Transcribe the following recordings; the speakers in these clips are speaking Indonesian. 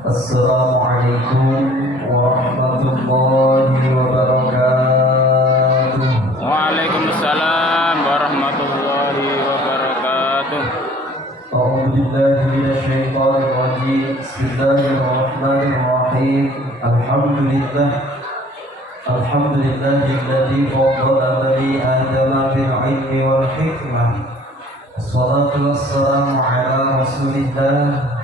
Assalamualaikum warahmatullahi wabarakatuh. Waalaikumsalam warahmatullahi wabarakatuh. A'udzu billahi minasyaitonir rajim. Bismillahirrahmanirrahim. Alhamdulillahilladzi faddala bani adama bil ilmi wal hikmah. Wassalatu wassalamu ala Rasulillah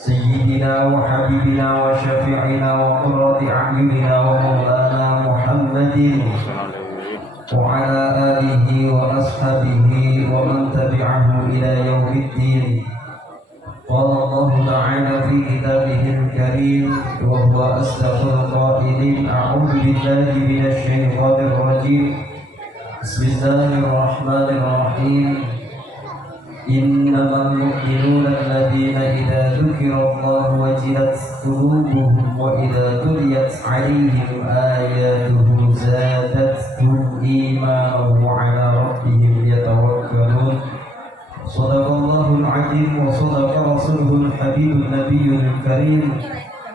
Sayyidina wa habibina wa syafi'ina wa qurrati a'yunina wa maulana Muhammadin wa ala alihi wa ashabihi wa man tabi'ahu ila yaumiddin. Qala Allah ta'ala fi kitabihil karim wa huwa asdaqul qailin. A'udzu billahi minasy syaithanir rajim. Bismillahirrahmanirrahim. Innamal mu'minuna alladziina idza dzukirallahu wajilat qulubuhum wa idza tuliyat 'alaihim ayatuhu zadatuhum iimanan wa 'ala rabbihim yatawakkalun. Shadaqallahul 'azim wa shadaqa rasuluhul habibun nabiyyul karim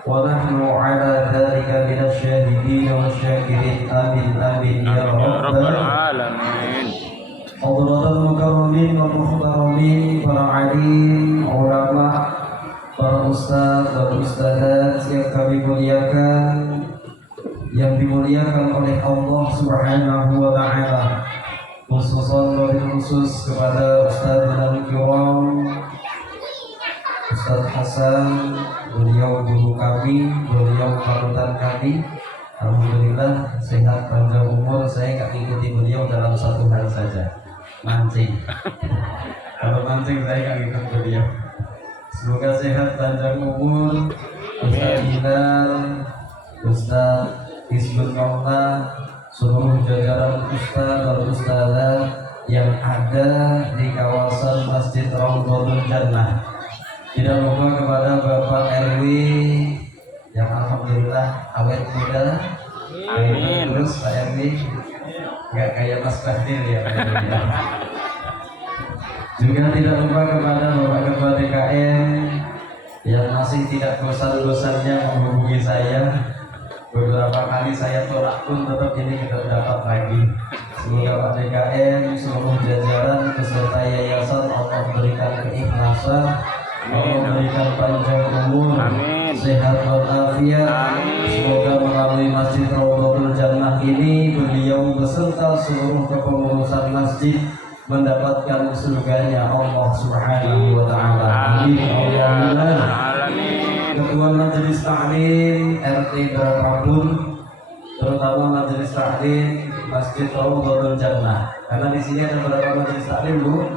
wa nahnu 'ala dzalika minasy syahidin wasyakirin. Amin amin ya rabbal alamin. Hadratul mukarramin wa muhtaramin, para alim, ulama, para ustaz dan ustazat yang kami muliakan, yang dimuliakan oleh Allah Subhanahu wa ta'ala. Khususan wabil khusus kepada Ustaz dan kiram Ustaz Hasan, beliau guru kami, beliau panutan kami. Alhamdulillah sehat panjang umur. Saya nggak ikuti beliau dalam satu hal saja, mancing. Kalau mancing saya nggak ikut beliau. Semoga sehat panjang umur Ustaz Hilal, Ustaz Hizbul Maula, seluruh jajaran ustaz dan ustazah yang ada di kawasan Masjid Raudhatul Jannah. Tidak lupa kepada Bapak RW yang alhamdulillah awet muda. Amin. Terus Pak RW nggak kayak Mas Bahdil ya. Juga tidak lupa kepada Bapak Ketua DKM yang masih tidak bosan-bosannya menghubungi saya. Beberapa kali saya tolak pun tetap ini kita dapat lagi. Semoga Pak DKM, seluruh jajaran beserta yayasan Allah berikan keikhlasan, Allah berikan panjang umur, sehat walafiat. Semoga melalui Masjid Raudhatul Jannah ini beliau beserta seluruh kepengurusan masjid mendapatkan surganya Allah Subhanahu wa ta'ala. Amin. Allahumma. Ketua Majelis Taklim RT berapapun, terutama Majelis Taklim Masjid Raudhatul Jannah. Karena di sini ada berapa Majelis Taklim, Bu?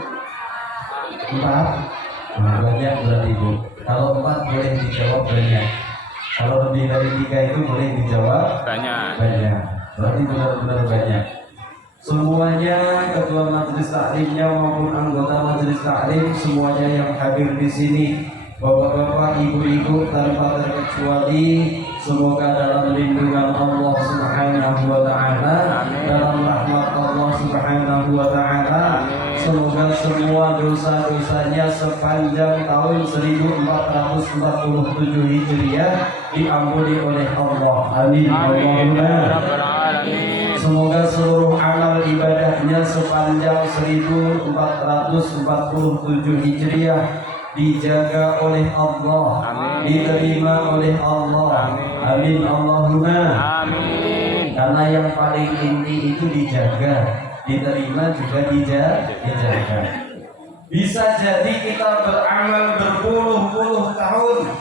4. Banyak berarti, Bu. Kalau 4 boleh dijawab banyak. Kalau lebih dari 3 itu boleh dijawab banyak. Berarti benar-benar banyak. Semuanya ketua Majelis Taklimnya maupun anggota Majelis Taklim, semuanya yang hadir di sini, bapak-bapak, ibu-ibu tanpa terkecuali, semoga dalam lindungan Allah Subhanahu wa ta'ala, dalam rahmat Allah Subhanahu wa ta'ala. Semoga semua dosa-dosanya sepanjang tahun 1447 Hijriah diampuni oleh Allah. Amin. Allahumma. Semoga seluruh amal ibadahnya sepanjang 1447 Hijriah dijaga oleh Allah, diterima oleh Allah. Amin. Allahumma. Amin. Karena yang paling inti itu dijaga, diterima juga dijaga. Bisa jadi kita beramal berpuluh-puluh tahun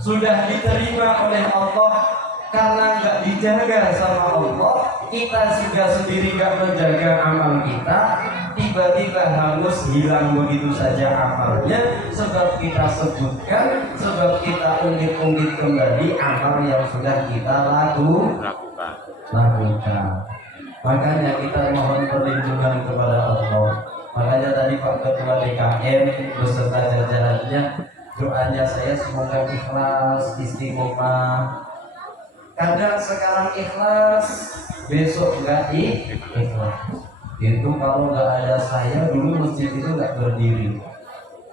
sudah diterima oleh Allah, karena nggak dijaga sama Allah, kita juga sendiri nggak menjaga amal kita, tiba-tiba hangus hilang begitu saja amalnya, sebab kita sebutkan, sebab kita ungkit-ungkit kembali amal yang sudah kita lakukan. Makanya kita mohon perlindungan kepada Allah. Makanya tadi Pak Ketua DKM beserta jajarannya, doanya saya semoga ikhlas, istiqomah. Kadang sekarang ikhlas, besok enggak ikhlas. Itu kalau nggak ada saya dulu masjid itu nggak berdiri.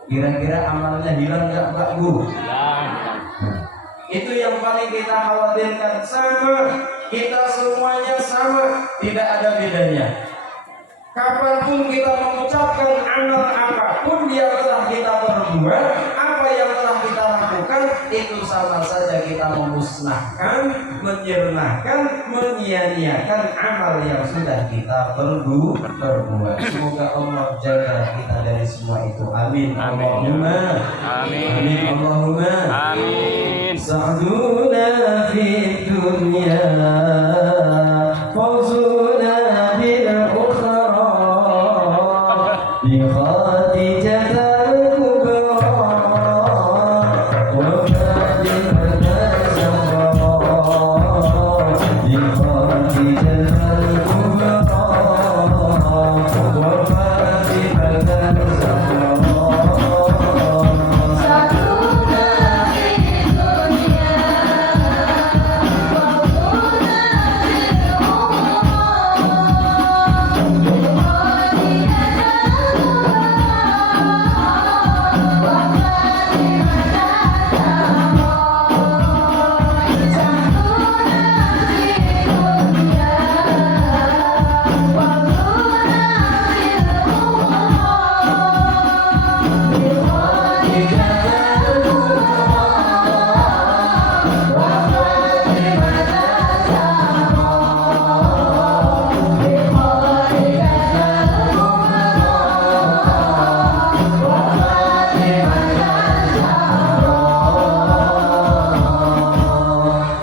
Kira-kira amalnya hilang nggak Pak Bu? Itu yang paling kita khawatirkan. Sama, kita semuanya sama, tidak ada bedanya. Kapanpun kita mengucapkan amal apapun yang telah kita perbuat, apa yang telah kita lakukan, itu sama saja kita memusnahkan, menyirnakan, menyia-nyiakan amal yang sudah kita perbuat. Semoga Allah jaga kita dari semua itu. Amin. Allahumma Amin. amin. Allahumma Amin. sa'duna fid dunya fawzuna bil ukhra bi khadijatil kubra wa fadilatil zahra bi khadijatil kubra wa fadilatil zahra.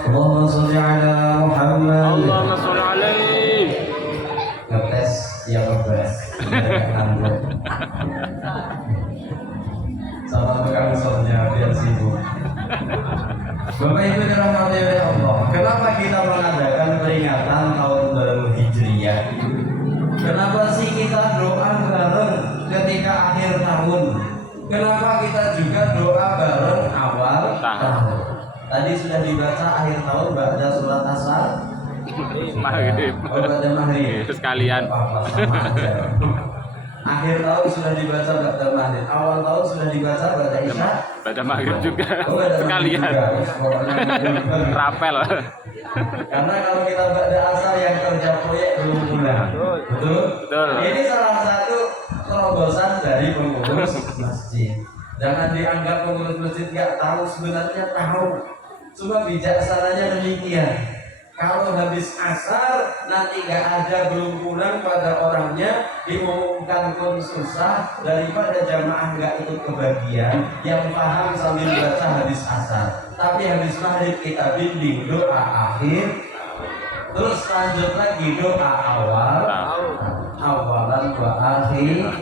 Allahumma sholli ala Muhammad. Allahumma sholli alaihi. Ngetes ya ngetes. Sama tukang solnya biar sibuk. Bapak Ibu dirahmati oleh Allah. Kenapa kita mengadakan peringatan tahun baru Hijriah? Kenapa sih kita doa bareng ketika akhir tahun? Kenapa kita juga doa bareng awal tahun? Tadi sudah dibaca akhir tahun baca surat Asar. Maghrib. Oh, baca maghrib. Sekalian. Apa sama aja. Akhir tahun sudah dibaca baca maghrib. Awal tahun sudah dibaca baca isya. Baca maghrib juga. Oh, baca maghrib Sekalian. juga. Pokoknya maghrib. Rapel. Karena kalau kita baca asar yang kerja proyek belum mulai. Betul? Betul. Ini salah satu terobosan dari pengurus masjid. Jangan dianggap pengurus masjid nggak tahu, sebenarnya tahu. Cuma bijaksananya demikian. Kalau habis asar nanti nggak ada belum pulang pada orangnya, diumumkan pun susah, daripada jamaah nggak ikut kebagian yang paham sambil baca habis asar. Tapi habis maghrib kita bimbing doa akhir, terus lanjut lagi doa awal, awalan wa akhir.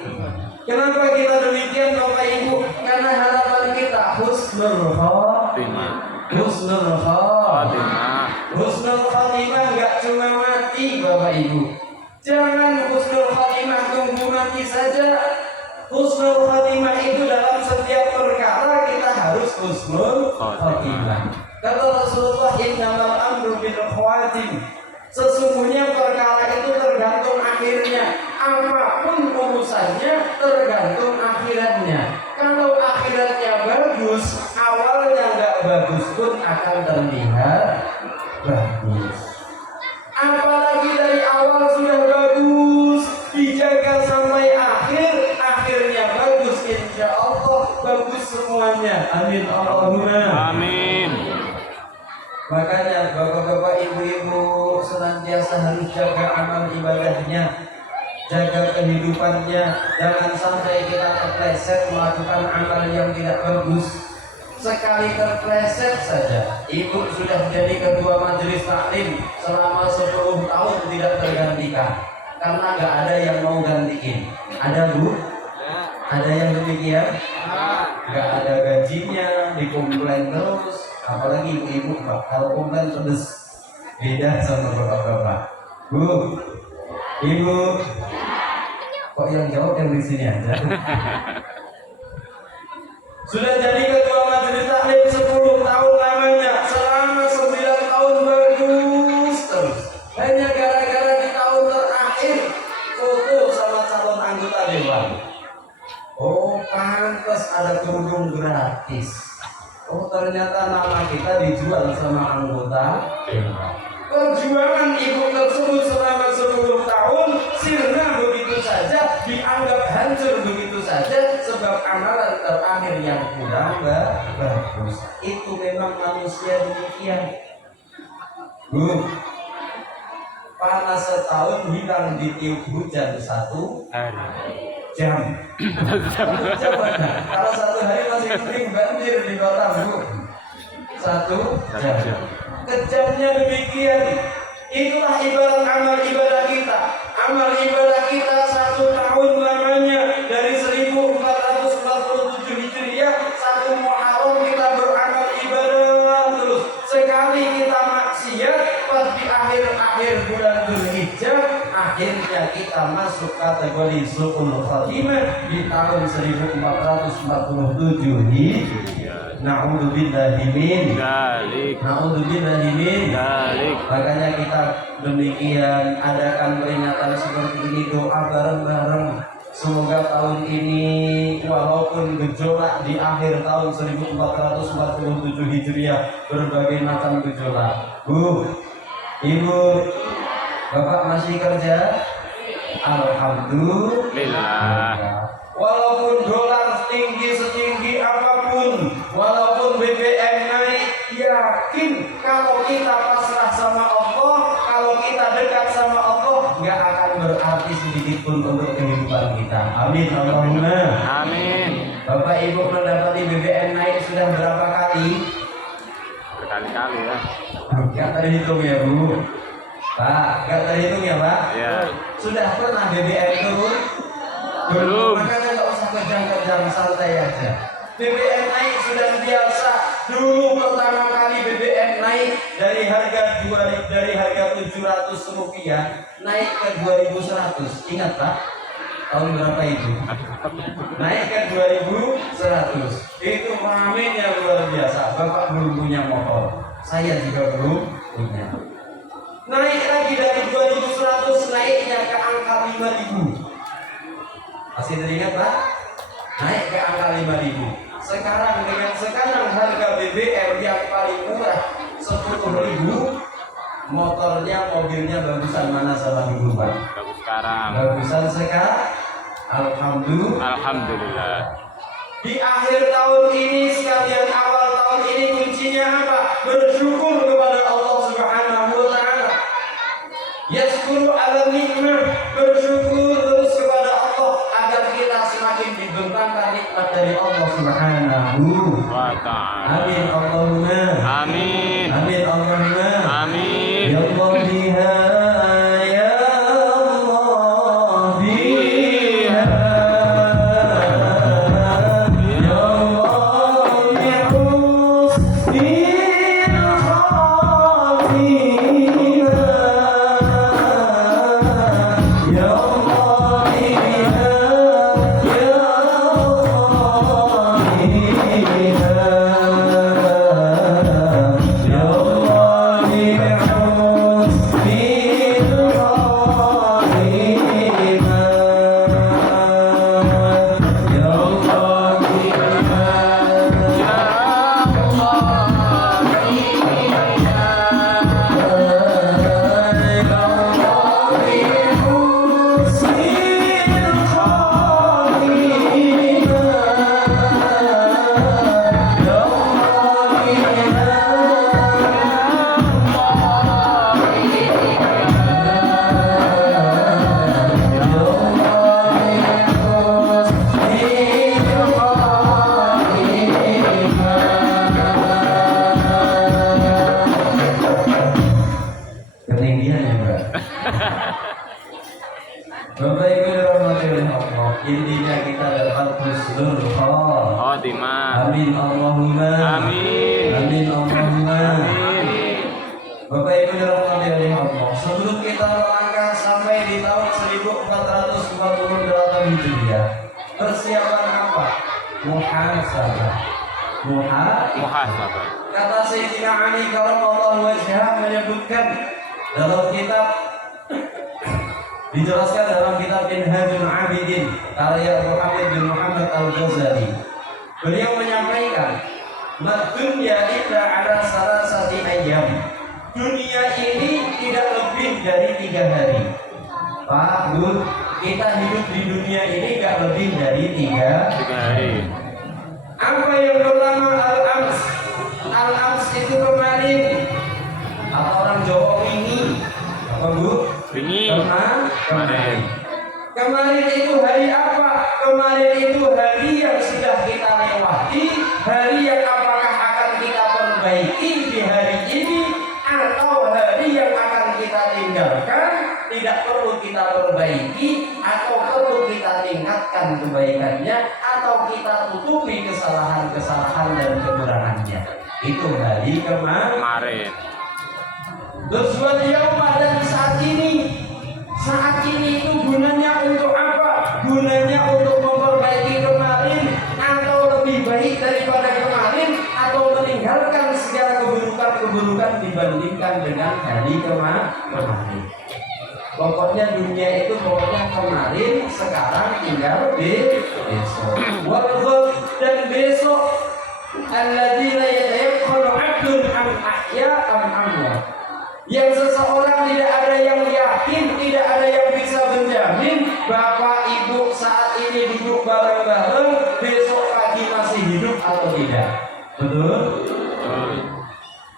Kenapa kita demikian Bapak Ibu? Karena harapan kita husnul khotimah. Husnul khotimah. Husnul khotimah nggak cuma mati Bapak Ibu. Jangan husnul khotimah tunggu mati saja. Husnul khotimah itu dalam setiap perkara kita harus husnul khotimah. Kata Rasulullah, innamal amru bil khawatim. Sesungguhnya perkara itu tergantung akhirnya. Apapun urusannya tergantung akhiratnya. Kalau akhiratnya bagus, awalnya nggak bagus pun akan terlihat bagus. Apalagi dari awal sudah bagus, dijaga sampai akhir, akhirnya bagus, insya Allah bagus semuanya. Amin Allahumma Amin. Makanya bapak-bapak, ibu-ibu senantiasa harus jaga amal ibadahnya, jaga kehidupannya. Jangan sampai kita terpleset melakukan amal yang tidak bagus. Sekali terpleset saja, ibu sudah jadi ketua majelis taklim selama 10 tahun tidak tergantikan, karena nggak ada yang mau gantiin. Ada Bu? Ada yang demikian? Nggak ada gajinya, dikomplain terus. Apalagi ibu-ibu, Pak, kalau komplain pedes, beda sama bapak-bapak. Bu, ibu, kok yang jawab yang di sini aja? Sudah jadi ketua majelis taklim 10 tahun lamanya, selama 9 tahun bagus terus. Hanya gara-gara di tahun terakhir foto sama calon anggota dewan. Oh, pantas ada kerudung gratis. Oh, ternyata nama kita dijual sama anggota. Perjuangan ibu tersebut selama 10 tahun sirna begitu saja, dianggap hancur begitu saja sebab amalan terakhir yang kurang bagus. Itu memang manusia demikian. Bu, panas setahun hilang ditiup hujan 1 jam. Coba, kalau 1 hari masih kering banjir di kota, Bu. 1 jam. Kejamnya demikian. Itulah ibarat amal ibadah kita. Amal ibadah kita 1 tahun lamanya dari 1447 Hijriah, 1 Muharram kita beramal ibadah terus. Sekali kita maksiat pas di akhir bulan Dzulhijjah, akhirnya kita masuk kategori su'ul khatimah di tahun 1447 Hijriah. Na'udzubillahi min Dalik. Na'udzubillahi min Dalik. Makanya kita demikian adakan peringatan seperti ini, doa bareng-bareng. Semoga tahun ini walaupun gejolak di akhir tahun 1447 Hijriah, berbagai macam gejolak. Bu, Ibu, Bapak masih kerja? Alhamdulillah. Walaupun dolar tinggi setinggi apapun, walaupun BBM naik, yakin kalau kita pasrah sama Allah, kalau kita dekat sama Allah, nggak akan berarti sedikit pun untuk kehidupan kita. Amin Allahumma. Amin. Bapak Ibu mendapati BBM naik sudah berapa kali? Berkali-kali ya. Nggak terhitung ya Bu. Pak, nggak terhitung ya Pak? Ya. Sudah pernah BBM turun? Belum. Makanya nggak usah kejang-kejang, santai aja. BBM naik sudah biasa. Dulu pertama kali BBM naik dari harga 700 rupiah naik ke 2100. Ingat Pak? Tahun berapa itu? Naik ke 2100. Itu ramenya luar biasa. Bapak belum punya motor, saya juga belum punya. Naik lagi dari 2100, naiknya ke angka 5000. Masih teringat Pak? Naik ke angka 5000. Sekarang dengan sekarang harga BBM yang paling murah 10.000. Motornya, mobilnya bagusan mana sama dulu Pak? Bagus sekarang. Bagusan sekarang. Alhamdulillah. Alhamdulillah. Di akhir tahun ini sekalian awal tahun ini kuncinya apa? Bersyukur kepada Allah Subhanahu wa taala. Yaskuru ala nikmah, bersyukur terus kepada Allah agar kita semakin dibentangkan nikmat dari Allah Subhanahu Wa ta'ala. Amin Allahumma. Amin. Amin Allahumma. Amin. Ya Allah biha, ya Allah biha, ya Allah bihusnil khatimah, ya Allah biha, ya Allah biha, ya Allah bihusnil khatimah, ya Allah ketinggian ya Mbak. Bapak Ibu dirahmati oleh Allah, intinya kita dapat husnul Khotimah. Amin Allahumma. Amin. Amin Allahumma. Amin. Bapak Ibu dirahmati oleh Allah, sebelum kita melangkah sampai di tahun 1448 Hijriah, persiapan apa? Muhasabah. Muhasabah. Kata Sayyidina Ali karramallahu wajhah menyebutkan dalam kitab, dijelaskan dalam kitab Minhajul Abidin karya Muhammad bin Muhammad Al-Ghazali. Beliau menyampaikan Dunya illa ala salasati ayyam. Dunia ini tidak lebih dari 3 hari. Pak, Bu, kita hidup di dunia ini tidak lebih dari 3 hari. Apa yang pertama al-ams? Al-ams itu kemarin. Atau orang Jawa wingi. Apa, Bu? Wingi. Kemarin. Kemarin itu hari apa? Kemarin itu hari yang sudah kita lewati, hari yang apakah akan kita perbaiki di hari ini, atau hari yang akan kita tinggalkan, tidak perlu kita perbaiki, atau perlu kita tingkatkan kebaikannya, atau kita tutupi kesalahan-kesalahan dan kekurangannya. Itu hari kemarin. Terus buat dan saat ini. Saat ini itu gunanya untuk apa? Gunanya untuk memperbaiki kemarin, atau lebih baik daripada kemarin, atau meninggalkan segala keburukan-keburukan dibandingkan dengan hari kemarin. Pokoknya dunia itu pokoknya kemarin, sekarang tinggal besok. Wal dan besok alladzina yatayaqqanu 'abdun am ahya am amwat. Yang seseorang tidak ada yang yakin, tidak ada yang bisa menjamin bapak ibu saat ini duduk bareng-bareng, besok pagi masih hidup atau tidak. Betul?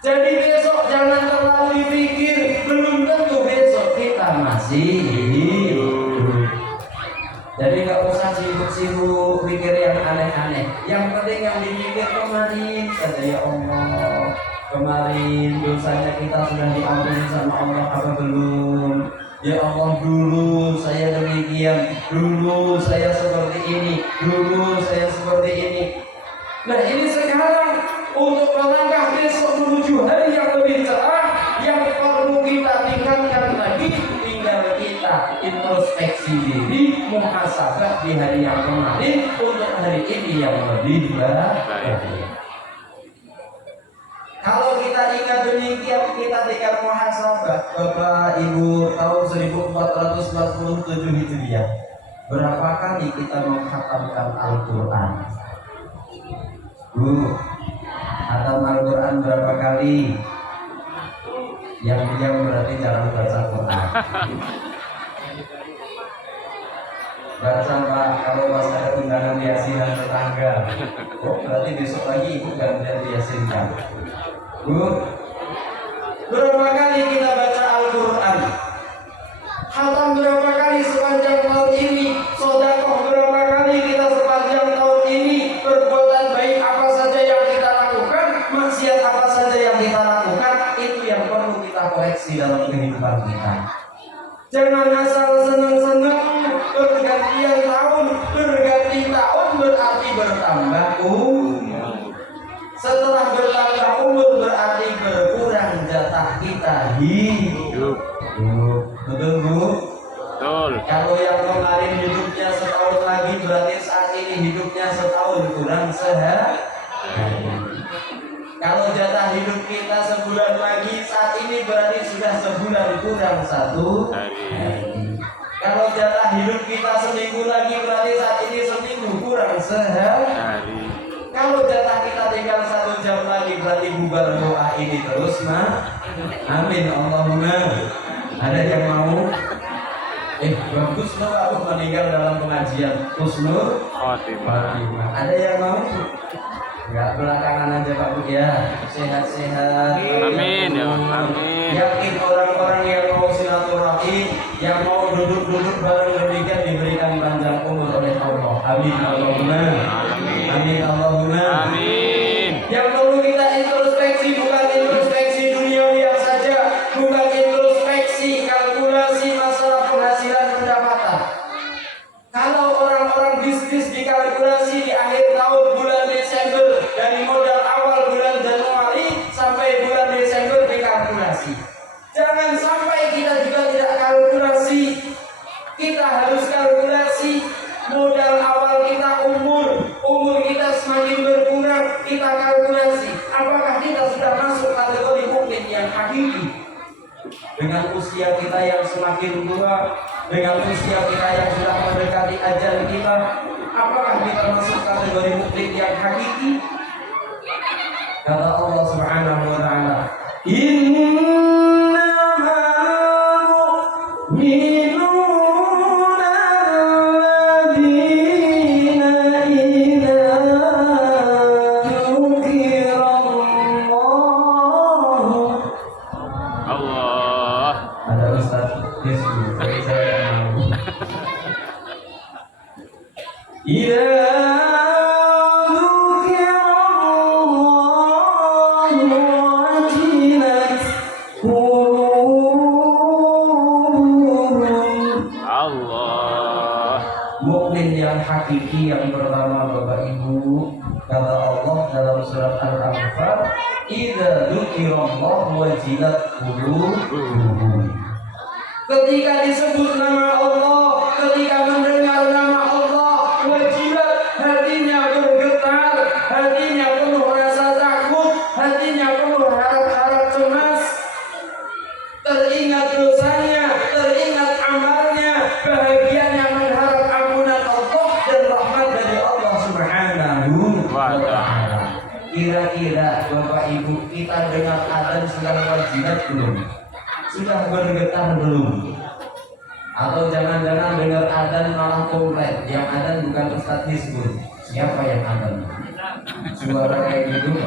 Jadi besok jangan terlalu dipikir, belum tentu besok kita masih hidup. Jadi nggak usah sibuk-sibuk pikir yang aneh-aneh. Yang penting yang dipikir kemarin, kata ya Allah. Kemarin dosanya kita sudah diampuni sama Allah apa belum? Ya Allah, dulu saya demikian, dulu saya seperti ini, dulu saya seperti ini. Nah ini sekarang untuk melangkah besok menuju hari yang lebih cerah, yang perlu kita tingkatkan lagi, tinggal kita introspeksi diri, muhasabah di hari yang kemarin untuk hari ini yang lebih baik. Kalau kita ingat demikian, kita tinggal muhasabah. Bapak Ibu tahun 1447 Hijriah, berapa kali kita menghatamkan Al-Quran? Bu, hatam Al-Quran berapa kali? Yang diam berarti jarang baca Quran. Baca Pak, kalau pas ada undangan yasinan tetangga. Oh, berarti besok lagi Ibu gantian diyasinkan. Bu, berapa kali kita baca Al-Quran? Hatam berapa kali sepanjang tahun ini? Sedekah berapa kali kita sepanjang tahun ini? Perbuatan baik apa saja yang kita lakukan? Maksiat apa saja yang kita lakukan? Itu yang perlu kita koreksi dalam kehidupan kita. Jangan asal senang-senang pergantian tahun, berganti tahun berarti bertambah umur. Setelah bertambah umur berarti berkurang jatah kita hidup. Betul Bu? Betul. Kalau yang kemarin hidupnya setahun lagi berarti saat ini hidupnya setahun kurang sehari. Kalau jatah hidup kita sebulan lagi saat ini berarti sudah sebulan kurang 1 hari. Kalau jatah hidup kita seminggu lagi berarti saat ini seminggu kurang sehari. Kalau jatah kita tinggal 1 jam lagi berarti bubar doa ini terus, amin Allahumma. Ada yang mau? Bagus loh aku meninggal dalam pengajian husnul khotimah. Ada yang mau? Enggak, belakangan aja Pak Bu ya. Sehat-sehat. Amin ya, amin. Yakin orang-orang yang mau silaturahim, yang mau duduk-duduk bareng demikian diberikan panjang umur oleh Allah. Amin Allahumma. Amin Allahumma. Amin. Yang perlu kita introspeksi bukan introspeksi duniawi saja, bukan introspeksi kalkulasi masalah penghasilan pendapatan. Kalau orang-orang bisnis dikalkulasi di akhir tahun bulan Desember, dari modal awal bulan Januari sampai bulan Desember dikalkulasi. Jangan sampai kita juga tidak kalkulasi. Kita harus kalkulasi modal awal kita umur kita semakin berkurang, kita kalkulasi apakah kita sudah masuk kategori mukmin yang hakiki. Dengan usia kita yang semakin tua, dengan usia kita yang sudah mendekati ajal kita, apakah kita masuk kategori mukmin yang hakiki? Kata Allah Subhanahu wa taala, innamal mu'minuna alladzina idza dzukirallahu. Allah. Ada Ustaz Yesus, saya tahu. Idza Allah. mukmin yang hakiki yang pertama Bapak Ibu, kata Allah dalam surat Al-Anfal, idza dzukirallahu wajilat qulubuhum. Ketika disebut nama Allah, ketika mendengar nama Allah, wajilat, hatinya bergetar, hatinya penuh rasa takut, hatinya penuh harap-harap cemas, teringat dosanya, teringat amalnya, bahagianya mengharap ampunan Allah dan rahmat dari Allah Subhanahu wa ta'ala. Kira-kira Bapak Ibu, kita dengar adzan sudah wajilat belum? Sudah bergetar belum? Atau jangan-jangan dengar adzan malah komplain, yang adzan bukan Ustadz Hizbul. Siapa yang adzan? Suara kayak gitu,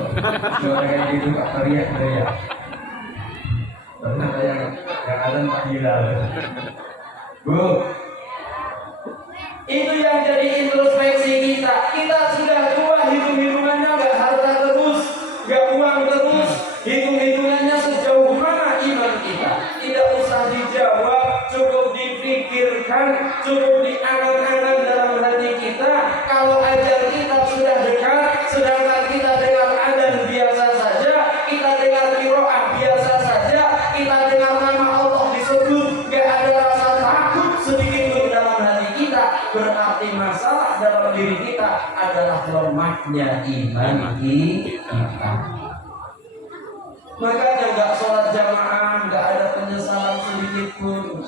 Pak, teriak-teriak. Ternyata yang adzan Pak Hilal. Bu, itu yang jadi introspeksi kita. Kita sudah tua, hitung-hitungannya nggak harta terus, nggak uang terus, hitung-hitungannya sejauh mana iman kita. Tidak usah dijawab, cukup dipikirkan, cukup diangan-angan dalam hati kita. Kalau ajal kita sudah dekat, sedangkan kita dengar adzan biasa saja, kita dengar qiraah biasa saja, kita dengar nama Allah disebut, nggak ada rasa takut sedikit pun dalam hati kita, berarti masalah dalam diri kita adalah lemahnya iman kita. Makanya nggak sholat jamaah, nggak ada penyesalan sedikit pun.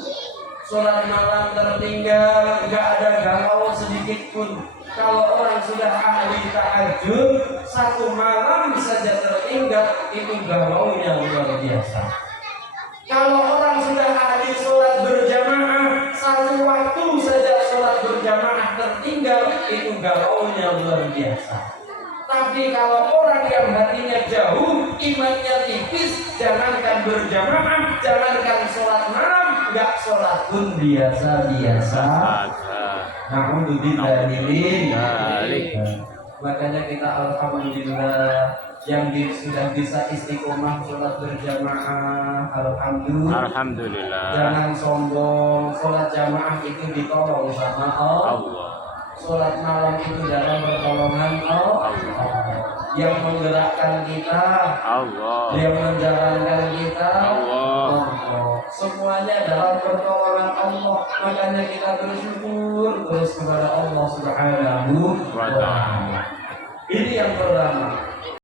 Sholat malam tertinggal, nggak ada galau sedikit pun. Kalau orang sudah ahli tahajud, satu malam saja tertinggal, itu galaunya luar biasa. Kalau orang sudah ahli sholat berjamaah, satu waktu saja sholat berjamaah tertinggal, itu galaunya luar biasa. Tapi kalau orang yang hatinya jauh, imannya tipis, jangankan berjamaah, jangankan sholat malam, nggak sholat pun biasa-biasa. Na'udzubillah min dzalik. Makanya kita alhamdulillah yang sudah bisa istiqomah sholat berjamaah, alhamdulillah. Jangan sombong, sholat jamaah itu ditolong sama Allah. Sholat malam itu dalam pertolongan Allah. Yang menggerakkan kita Allah, yang menjalankan kita Allah. Semuanya dalam pertolongan Allah. Makanya kita bersyukur terus kepada Allah Subhanahu wa ta'ala. Ini yang pertama.